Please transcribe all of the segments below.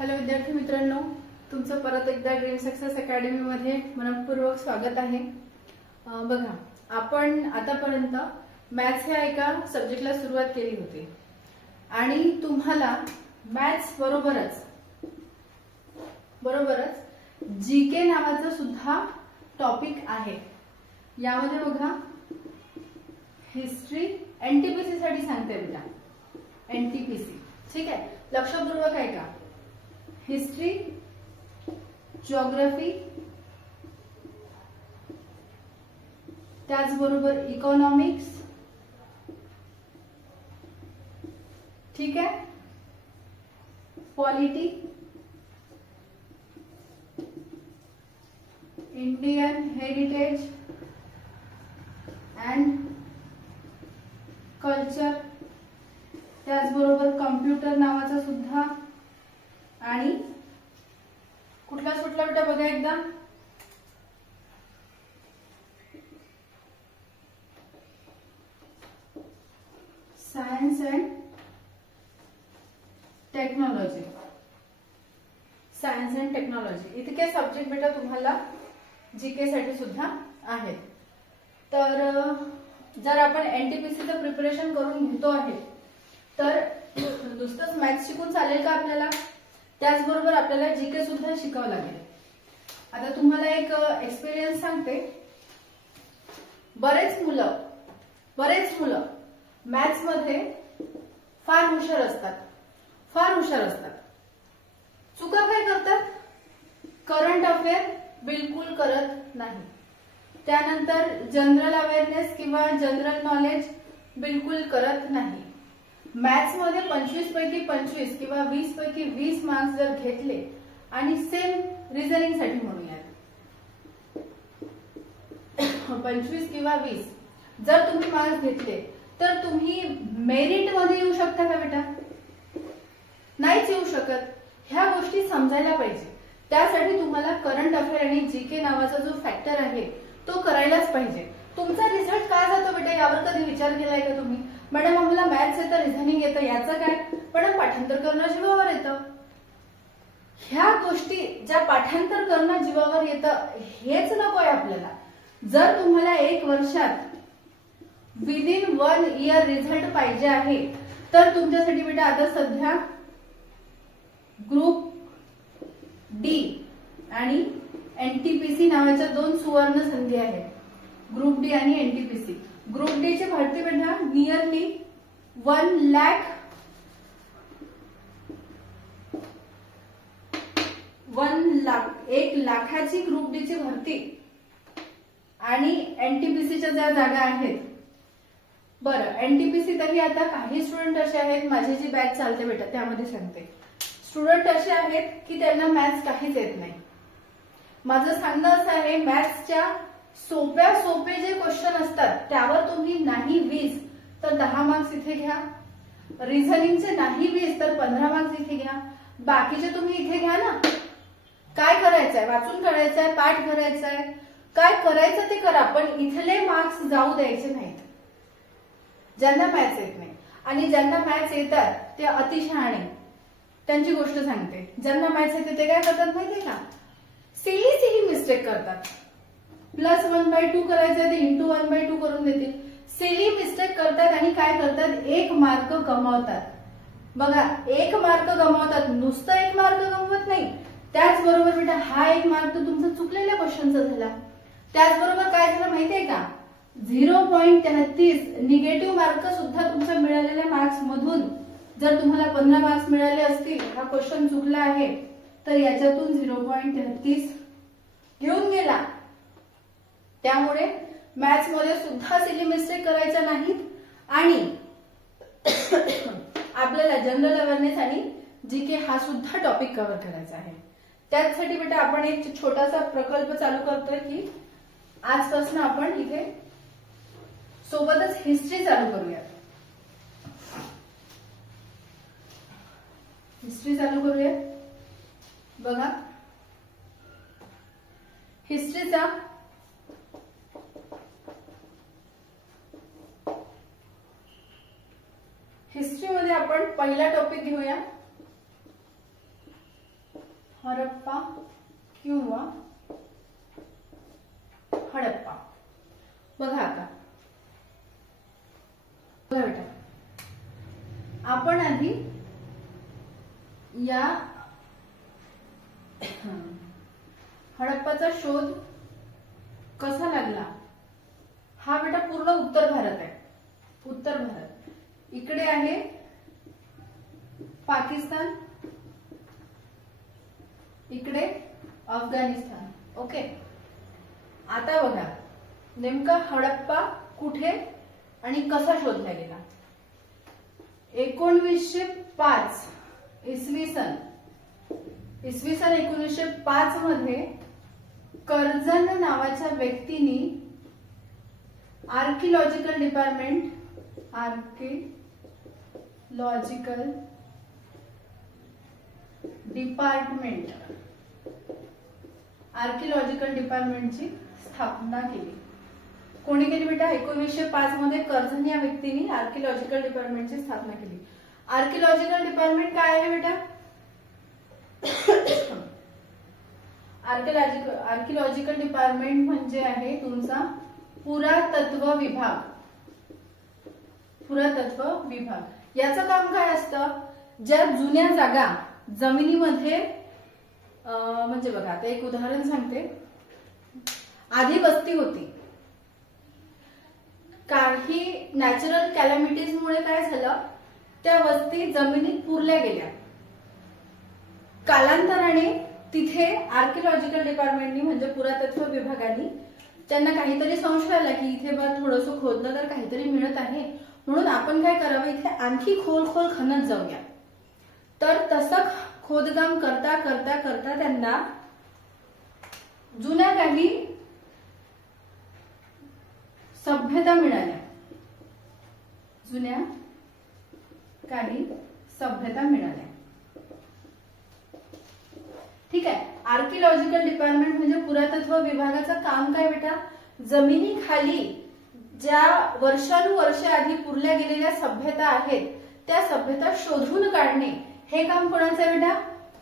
Hello विद्यार्थी मित्रांनो, तुमचं परत एकदा ड्रीम सक्सेस अकॅडमी मध्ये मनपूर्वक स्वागत आहे। बघा, आपण आतापर्यंत मॅथ्स ह्या एका सब्जेक्टला सुरुवात केली होती आणि तुम्हाला मॅथ्स बरोबरच जीके नावाचा सुद्धा टॉपिक आहे। यामध्ये बघा, हिस्ट्री एनटीपीसी साठी सांगते बेटा, एनटीपीसी ठीक आहे, लक्षपूर्वक ऐका। हिस्ट्री, जिओग्राफी, त्याचबरोबर इकॉनॉमिक्स, ठीक आहे, polity, Indian heritage and culture, त्याचबरोबर कम्प्युटर नावाचा सुद्धा, आणि कुठला सुटला बेटा बघा एकदा, science and technology. Science and technology इतके सब्जेक्ट बेटा तुम्हाला जीके साठी सुद्धा आहेत। तर जर आपण एनटीपीसीचं प्रिपरेशन करून घेतो आहे तर नुसतंच मॅथ्स शिकून चालेल का आपल्याला? त्याचबरोबर आपल्याला जीके सुद्धा शिकावं लागेल। आता तुम्हाला एक एक्सपिरियन्स सांगते, बरेच मुलं मॅथ्स मध्ये फार हुशार असतात। चुका काय करतात? करंट अफेअर बिलकुल करत नाही, त्यानंतर जनरल अवेअरनेस किंवा जनरल नॉलेज बिलकुल करत नाही। मॅथ्स मध्ये 25 पैकी 25 किंवा 20 पैकी 20 मार्क्स जर घेतले आणि सेम रिझनिंग साठी म्हणूयात 25 किंवा 20 जर तुम्ही मार्क्स घेतले तर तुम्ही मेरिट मध्ये येऊ शकता का बेटा? नाहीच येऊ शकत। ह्या गोष्टी समजायला पाहिजे। त्यासाठी तुम्हाला करंट अफेअर आणि जीके नावाचा जो फॅक्टर आहे तो करायलाच पाहिजे। तुमचा रिझल्ट काय जातो बेटा यावर कधी विचार केलाय का तुम्ही? मॅडम आम्हाला मॅथ्स येतं, रिझनिंग येतं, याचं काय? मॅडम पाठांतर करणं जीवावर येतं। ह्या गोष्टी ज्या पाठांतर करणं जीवावर येतं हेच नकोय आपल्याला। जर तुम्हाला 1 वर्षात विदिन 1 इयर रिझल्ट पाहिजे आहे तर तुमच्यासाठी बेटा आता सध्या ग्रुप डी आणि एनटीपीसी नावाच्या 2 सुवर्ण संधी आहेत, ग्रुप डी आणि एनटीपीसी। ग्रुप डी ची भरती बेटा नियरली 1 लाखाची ग्रुप डी ची भरती आणि एनटीपीसीच्या ज्या जागा आहेत। बरं, एनटीपीसी तरी आता काही स्टुडंट असे आहेत, माझी जी बॅच चालते बेटा त्यामध्ये सांगते, स्टुडंट असे आहेत की त्यांना मॅथ्स काहीच येत नाही। माझं सांगणं असं आहे, मॅथ्सच्या सोपे जे क्वेश्चन असतात त्यावर तुम्ही नाही 20 तर 10 मार्क्स इथे घ्या, रिझनिंगचे नाही 20 तर 15 मार्क्स इथे घ्या, बाकीचे तुम्ही इथे घ्या ना। काय करायचंय? वाचून करायचंय, पाठ करायचंय, काय करायचं ते करा, पण इथले मार्क्स जाऊ द्यायचे नाहीत ज्यांना मॅथ्स येत नाही। आणि ज्यांना मॅथ्स येतात ते अतिशहाणे, त्यांची गोष्ट सांगते। ज्यांना मॅथ्स येते ते काय करतात माहितीये का? सिली मिस्टेक करतात। +1/2 करायचं ते ×1/2 करून देतील, सिली मिस्टेक करतात आणि काय करतात? 1 मार्क गमावतात। बघा, 1 मार्क गमावतात, नुसतं 1 मार्क गमवत नाही, त्याचबरोबर बेटा हा 1 मार्क तर तुमचा चुकलेल्या क्वेश्चनचा झाला। त्याचबरोबर काय झालं माहितीये का? 0.33 निगेटिव्ह मार्क सुद्धा तुमच्या मिळालेल्या मार्क्स मधून जर तुम्हाला 15 मार्क्स मिळाले असतील, हा क्वेश्चन चुकला आहे तर याच्यातून 0.33 घेऊन गेला। त्यामुळे मॅथ्स मध्ये सुद्धा सिली मिस्टेक करायच्या नाहीत आणि आपल्याला जनरल अवेअरनेस आणि जीके हा सुद्धा टॉपिक कव्हर करायचा आहे। त्यासाठी बेटा आपण एक छोटासा प्रकल्प चालू करतोय की आजपासून आपण इथे सोबतच हिस्ट्री चालू करूया। हिस्ट्री चालू करूया। बघा, हिस्ट्रीचा हिस्ट्री मध्ये आपण पहिला टॉपिक घेऊया हरप्पा किंवा हडप्पा. बघा आता बघा बेटा, आपण आधी या हडप्पाचा शोध कसा लागला. हा बेटा पूर्ण उत्तर भारत आहे. उत्तर भारत इकडे आहे पाकिस्तान, इकडे अफगाणिस्तान. ओके. आता बघा नेमका हडप्पा कुठे आणि कसा शोधला गेला. 1905 इसवी सन 1905 मध्ये कर्जन नावाच्या व्यक्तीने आर्किओलॉजिकल डिपार्टमेंटची स्थापना केली. कोणी केली बेटा. 1905 मध्ये कर्जन या व्यक्तीने आर्किओलॉजिकल डिपार्टमेंटची स्थापना केली. आर्किओलॉजिकल डिपार्टमेंट काय आहे बेटा. आर्किओलॉजिकल डिपार्टमेंट म्हणजे आहे तुमचा पुरातत्व विभाग. पुरातत्व विभाग याचं काम काय असतं. ज्या जुन्या जागा जमिनीमध्ये म्हणजे बघा आता एक उदाहरण सांगते. आधी वस्ती होती, काही नॅचरल कॅलॅमिटीज मुळे काय झालं, त्या वस्ती जमिनीत पुरल्या गेल्या. कालांतराने तिथे आर्किओलॉजिकल डिपार्टमेंटनी म्हणजे पुरातत्व विभागाने त्यांना काहीतरी संशय आला की इथे बघ थोडंसं खोदलं तर काहीतरी मिळत आहे, म्हणून आपण काय करावं इथे आणखी खोल खणत जाऊया. तर तसं खोदकाम करता करता करता त्यांना जुन्या काही सभ्यता मिळाल्या. जुन्या काही सभ्यता मिळाल्या. ठीक आहे. आर्किओलॉजिकल डिपार्टमेंट म्हणजे पुरातत्व विभागाचं काम काय बेटा. जमिनीखाली ज्या वर्षानुवर्षे आधी पुरल्या गेलेल्या सभ्यता आहेत त्या सभ्यता शोधून काढणे हे काम कोणाचं आहे बेटा.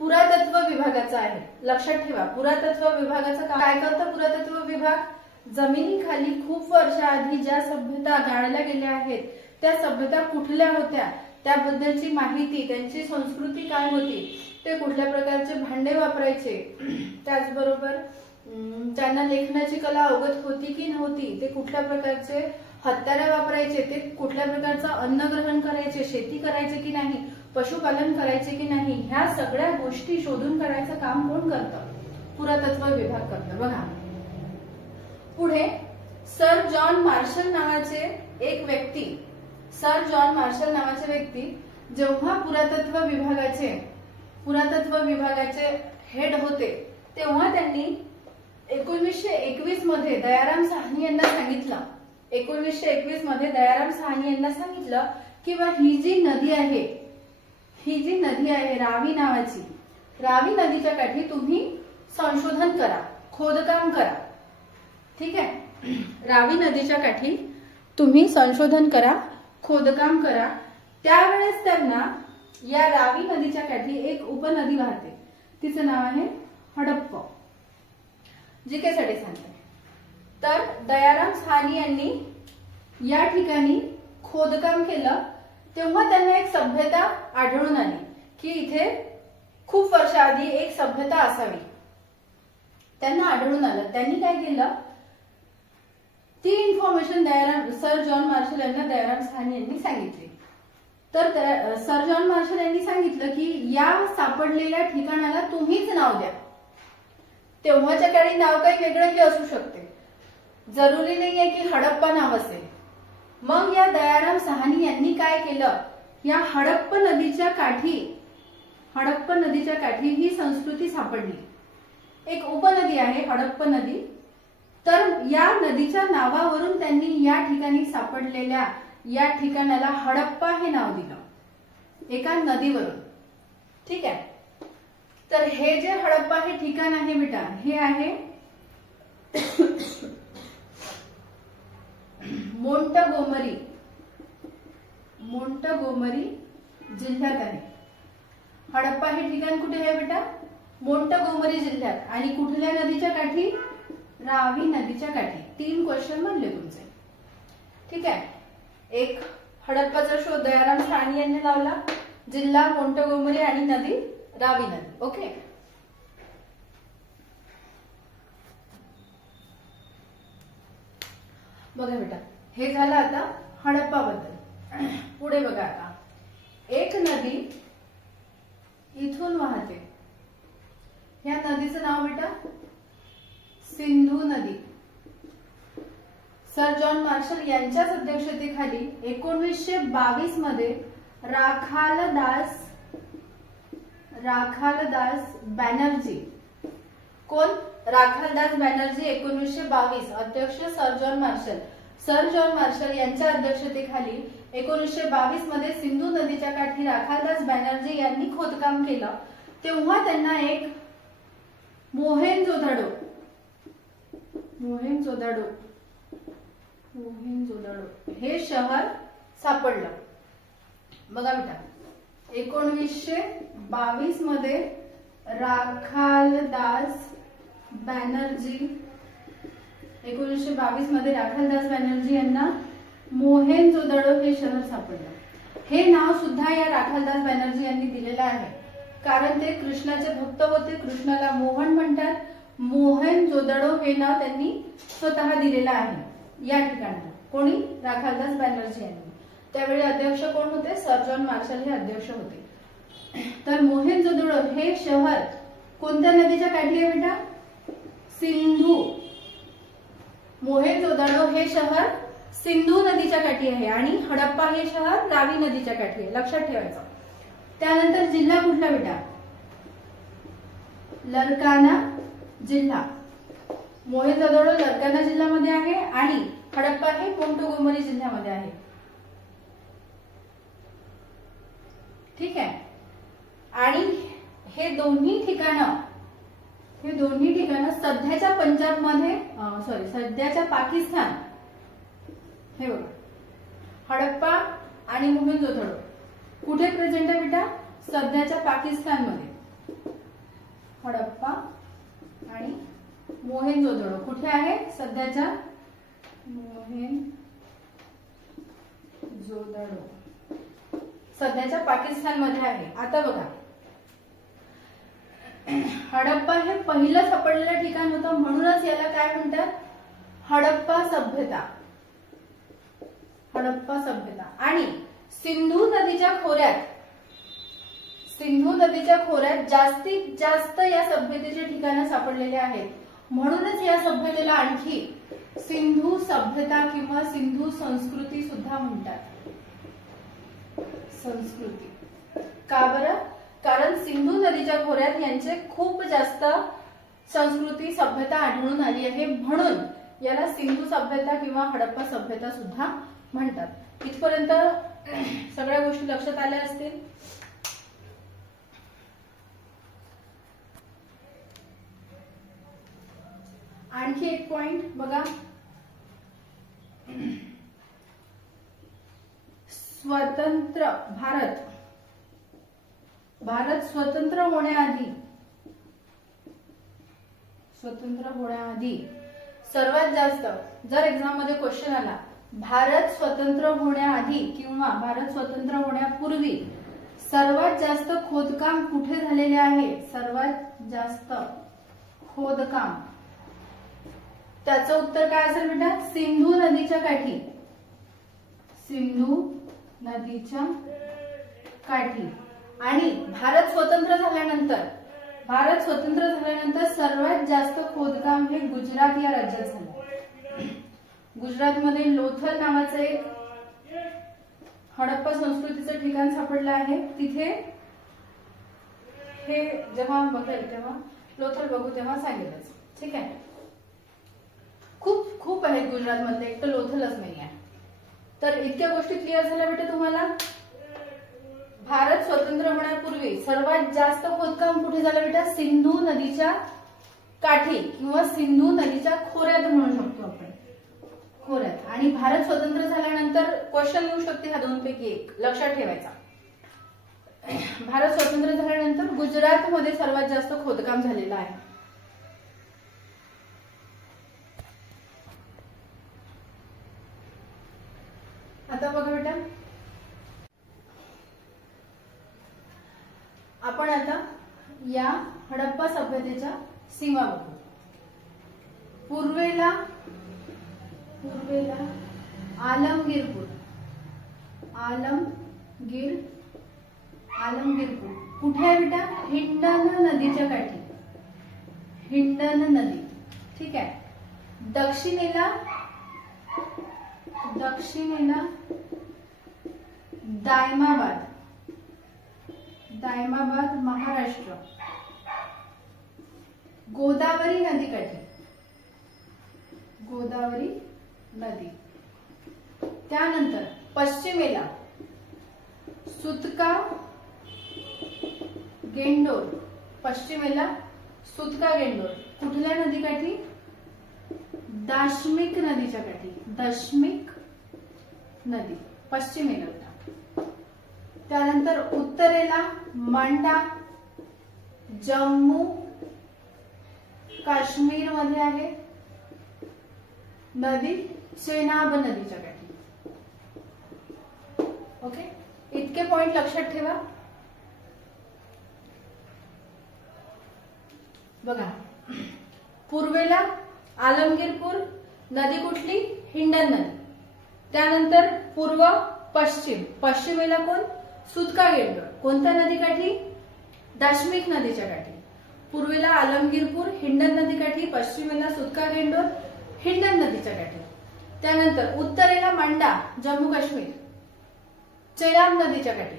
पुरातत्व विभागाचं आहे. लक्षात ठेवा पुरातत्व विभागाचं काम काय करतं. पुरातत्व विभाग जमिनीखाली खूप वर्षाआधी ज्या सभ्यता गाळल्या गेल्या आहेत त्या सभ्यता कुठल्या होत्या त्याबद्दलची माहिती, त्यांची संस्कृती काय होती, ते कुठल्या प्रकारचे भांडे वापरायचे, त्याचबरोबर त्यांना लेखनाची कला अवगत होती की नव्हती, ते कुठल्या प्रकारचे हत्यारे वापरायचे, ते कुठल्या प्रकारचं अन्न ग्रहण करायचे, शेती करायचे की नाही, पशुपालन करायचे की नाही, ह्या सगळ्या गोष्टी शोधून काढायचं काम कोण करतं. पुरातत्व विभाग करतं. बघा पुढे सर जॉन मार्शल नावाचे एक व्यक्ती, जेव्हा पुरातत्व विभागाचे हेड होते तेव्हा त्यांनी 1921 मध्ये दयाराम साहनी यांना सांगितलं. 1921 मध्ये दयाराम साहनी यांना सांगितलं की ही जी नदी आहे रावी नावाची, रावी नदीच्या काठी तुम्ही संशोधन करा, खोदकाम करा. ठीक आहे. रावी नदीच्या काठी तुम्ही संशोधन करा, खोदकाम करा. त्यावेळेस त्यांना या रावी नदीच्या काठी एक उपनदी वाहते, तिचं नाव आहे हडप्पा. जीके साठी सांगते. तर दयाराम साहनी यांनी या ठिकाणी खोदकाम केलं तेव्हा त्यांना एक सभ्यता आढळून आली की इथे खूप वर्षाआधी एक सभ्यता असावी. त्यांना आढळून आलं. त्यांनी काय केलं, ती इन्फॉर्मेशन सर जॉन मार्शल यांना दयाराम साहनी यांनी सांगितली. तर सर जॉन मार्शल यांनी सांगितलं की या सापडलेल्या ठिकाणाला तुम्हीच नाव द्या. तेव्हाच्या काळी नाव काही वेगळंही असू शकते, जरुरी नाहीये की हडप्पा नाव असेल. मग या दयाराम साहनी यांनी काय केलं, या हडप्पा नदीच्या काठी ही संस्कृती सापडली. एक उपनदी आहे हडप्पा नदी. तर या नदीच्या नावावरून त्यांनी या ठिकाणी सापडलेल्या या ठिकाणाला हडप्पा हे नाव दिलं, एका नदीवरून. ठीक आहे. तर हे जे हडप्पा हे ठिकाण आहे बेटा, हे आहे मोंटगोमरी जिल्ह्यात आहे. हडप्पा हे ठिकाण कुठे आहे बेटा, मोंटगोमरी जिल्ह्यात आणि कुठल्या नदीच्या काठी? रावी नदीच्या काठी. 3 क्वेश्चन बनले तुमचे. ठीक आहे. एक हडप्पाचा शोध दयाराम साहनी यांनी लावला, जिल्हा मोंटगोमरी आणि नदी रावी नदी. ओके. बघा बेटा, हे झालं आता हडप्पा बद्दल. पुढे बघा आता, एक नदी इथून वाहते. या नदीचं नाव बेटा सिंधू नदी. सर जॉन मार्शल यांच्याच अध्यक्षतेखाली 1922 मध्ये राखालदास बॅनर्जी. कोण? राखालदास बॅनर्जी. 1922 अध्यक्ष sir John Marshall. Sir John Marshall यांच्या अध्यक्षतेखाली 1922 मध्ये सिंधू नदीच्या काठी राखालदास बॅनर्जी यांनी खोदकाम केलं. तेव्हा त्यांना एक मोहेंजोदडो हे शहर सापडलं. बघा बेटा, 1922 मध्ये राखालदास बॅनर्जी 1922 मध्ये राखालदास बॅनर्जी यांना मोहेंजोदडो हे शहर सापडलं. हे नाव सुद्धा या राखालदास बॅनर्जी यांनी दिलेलं आहे, कारण ते कृष्णाचे भक्त होते. कृष्णाला मोहन म्हणतात. मोहेंजोदडो हे नाव त्यांनी स्वतः दिलेलं आहे या ठिकाणी. कोणी? राखालदास बॅनर्जी यांनी. त्यावेळी अध्यक्ष कोण होते? सर जॉन मार्शल हे अध्यक्ष होते. तर मोहेंजोदडो हे शहर कोणत्या नदीच्या काठी आहे बेटा? सिंधू. मोहेंजोदडो हे शहर सिंधू नदीच्या काठी आहे आणि हडप्पा हे शहर रावी नदीच्या काठी आहे. लक्षात ठेवायचं. त्यानंतर जिल्हा कुठला बेटा? लरकाना जिल्हा. मोहेंजोदडो लरकाना जिल्ह्यामध्ये आहे आणि हडप्पा हे मोंटगोमरी जिल्ह्यामध्ये आहे. ठीक आहे. आणि हे दोन्ही ठिकाणं सध्याच्या पंजाब मध्ये सध्याच्या पाकिस्तान. हे बघा, हडप्पा आणि मोहेंजोदडो कुठे प्रेझेंट आहे बेटा? सध्याच्या पाकिस्तान मध्ये. हडप्पा आणि मोहेंजोदडो कुठे आहे? सध्याच्या पाकिस्तान मध्ये आहे. आता बघा, हडप्पा हे पहिलं सापडलेलं ठिकाण होतं, म्हणूनच याला काय म्हणतात? हडप्पा सभ्यता. आणि सिंधू नदीच्या खोऱ्यात जास्तीत जास्त या सभ्यतेचे ठिकाणं सापडलेले आहेत, म्हणूनच या सभ्यतेला आणखी सिंधू सभ्यता किंवा सिंधू संस्कृती सुद्धा म्हणतात. का बरं? कारण सिंधू नदीच्या खोऱ्यात यांचे खूप जास्त संस्कृती सभ्यता आढळून आली आहे, म्हणून याला सिंधू सभ्यता किंवा हडप्पा सभ्यता सुद्धा म्हणतात. इथपर्यंत सगळ्या गोष्टी लक्षात आल्या असतील. आणखी एक पॉइंट बघा, स्वतंत्र भारत स्वतंत्र होण्याआधी सर्वात जास्त, जर एक्झाम मध्ये क्वेश्चन आला भारत स्वतंत्र होण्याआधी किंवा भारत स्वतंत्र होण्यापूर्वी सर्वात जास्त खोदकाम कुठे झालेले आहे? सर्वात जास्त खोदकाम, त्याचं उत्तर काय असेल बेटा? सिंधू नदीच्या काठी. आणि भारत स्वतंत्र झाल्यानंतर सर्वात जास्त खोदकाम हे गुजरात या राज्यात झालं. गुजरातमध्ये लोथल नावाचं एक हडप्पा संस्कृतीचं ठिकाण सापडलं आहे. तिथे हे जेव्हा बघेल तेव्हा लोथल बघू तेव्हा सांगेलच. ठीक आहे. खूप आहेत गुजरात मधले, एक तर लोथलच नाही आहे. तर इतक्या गोष्टी क्लिअर झाल्या बेटा तुम्हाला. भारत स्वतंत्र होण्यापूर्वी सर्वात जास्त खोदकाम कुठे झालं बेटा? सिंधू नदीच्या काठी किंवा सिंधू नदीच्या खोऱ्यात म्हणू शकतो आपण. खोऱ्यात. आणि भारत स्वतंत्र झाल्यानंतर क्वेश्चन येऊ शकते ह्या दोनपैकी एक, लक्षात ठेवायचा. भारत स्वतंत्र झाल्यानंतर गुजरातमध्ये सर्वात जास्त खोदकाम झालेलं आहे. आता बघा बेटा, आपण आता या हडप्पा सभ्यतेच्या सीमा बघू. पूर्वेला आलमगीरपूर कुठे आहे बेटा? हिंडन नदीच्या काठी, हिंडन नदी. ठीक आहे. दक्षिणेला दायमाबाद महाराष्ट्र, गोदावरी नदीकाठी, गोदावरी नदी. त्यानंतर पश्चिमेला सुतका गेंडोर, पश्चिमेला सुतका गेंडोर कुठल्या नदीकाठी? दाशमिक नदीच्या काठी, दशमिक नदी पश्चिमेला होता. त्यानंतर उत्तरेला मांडा, जम्मू काश्मीर मध्ये आहे नदी, चेनाब नदीच्या काठी. ओके, इतके पॉइंट लक्षात ठेवा. बघा, पूर्वेला आलमगीरपूर नदी कुठली? हिंडन नदी. त्यानंतर पूर्व पश्चिम, पश्चिमेला कोण? सुतका गेंडोर. कोणत्या नदीकाठी? दाशमिक नदीच्या काठी. पूर्वेला आलमगीरपूर हिंडन नदीकाठी, पश्चिमेला सुतका गेंडोर हिंडन नदीच्या काठी. त्यानंतर उत्तरेला मांडा जम्मू काश्मीर चेनाब नदीच्या काठी,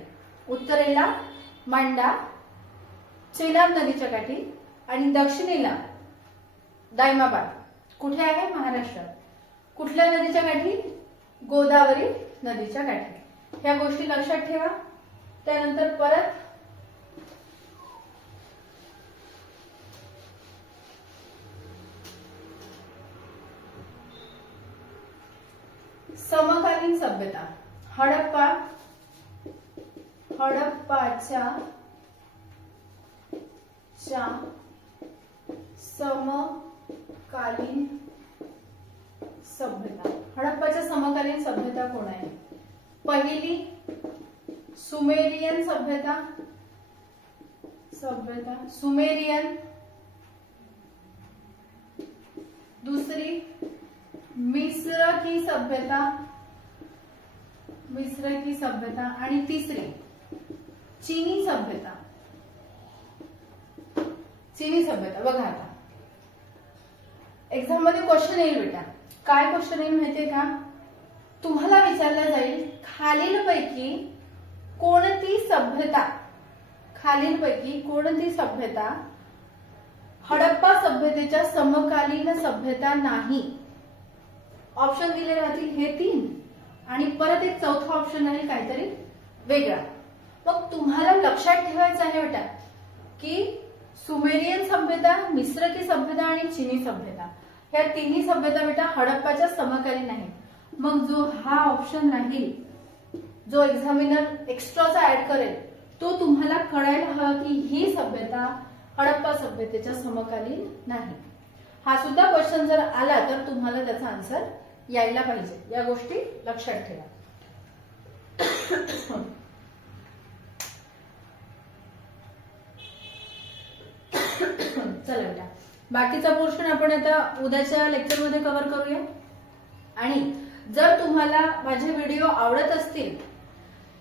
उत्तरेला मांडा चेनाब नदीच्या काठी. आणि दक्षिणेला दायमाबाद कुठे आहे? महाराष्ट्रात. कुठल्या नदीच्या काठी? गोदावरी नदीच्या काठी. ह्या गोष्टी लक्षात ठेवा. त्यानंतर परत समकालीन सभ्यता. हडप्पाच्या समकालीन सभ्यता. हडप्पाच्या समकालीन सभ्यता कोण आहे? पहिली सुमेरियन सभ्यता, सुमेरियन. दुसरी मिस्र की सभ्यता आणि तिसरी चीनी सभ्यता. बघा, आता एक्झाम मध्ये क्वेश्चन येईल बेटा. काय क्वेश्चन येईल माहितीये का? तुम्हाला विचारलं जाईल खालीलपैकी कोणती सभ्यता हडप्पा सभ्यतेच्या समकालीन सभ्यता नाही. ऑप्शन दिले राहतील हे 3 आणि परत एक चौथा ऑप्शन राहील काहीतरी वेगळा. मग तुम्हाला लक्षात ठेवायचं आहे बेटा की सुमेरियन सभ्यता, मिस्र की सभ्यता आणि चीनी सभ्यता ह्या तिन्ही सभ्यता बेटा हडप्पाच्या समकालीन आहेत. मग जो हा ऑप्शन राहील, जो एक्झामिनर एक्स्ट्राचा ऍड करेल, तो तुम्हाला कळायला हवा की ही सभ्यता हडप्पा सभ्यतेच्या समकालीन नाही. हा सुद्धा क्वेश्चन जर आला तर तुम्हाला त्याचा आन्सर यायला पाहिजे. या गोष्टी लक्षात ठेवा. चला बेटा, बाकीचा पोर्शन आपण आता उद्याच्या लेक्चरमध्ये कव्हर करूया. आणि जर तुम्हाला माझे व्हिडिओ आवडत असतील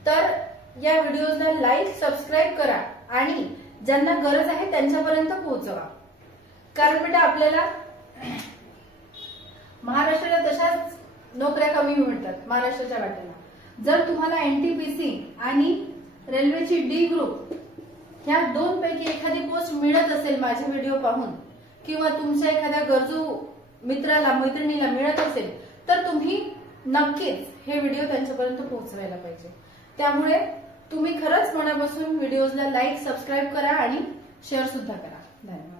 तर या व्हिडिओला लाईक, सबस्क्राईब करा आणि ज्यांना गरज आहे त्यांच्यापर्यंत पोहोचवा. कारण बेटा आपल्याला महाराष्ट्राला तशाच नोकऱ्या कमी मिळतात महाराष्ट्राच्या वाट्याला. जर तुम्हाला एनटीपीसी आणि रेल्वेची डी ग्रुप ह्या 2 पैकी एखादी पोस्ट मिळत असेल माझे व्हिडिओ पाहून, किंवा तुमच्या एखाद्या गरजू मित्राला, मैत्रिणीला मिळत असेल, तर तुम्ही नक्कीच हे व्हिडिओ त्यांच्यापर्यंत पोहोचवायला पाहिजे. त्यामुळे तुम्ही खरंच मनापासून व्हिडिओजला लाईक, सबस्क्राईब करा आणि शेअर सुद्धा करा. धन्यवाद.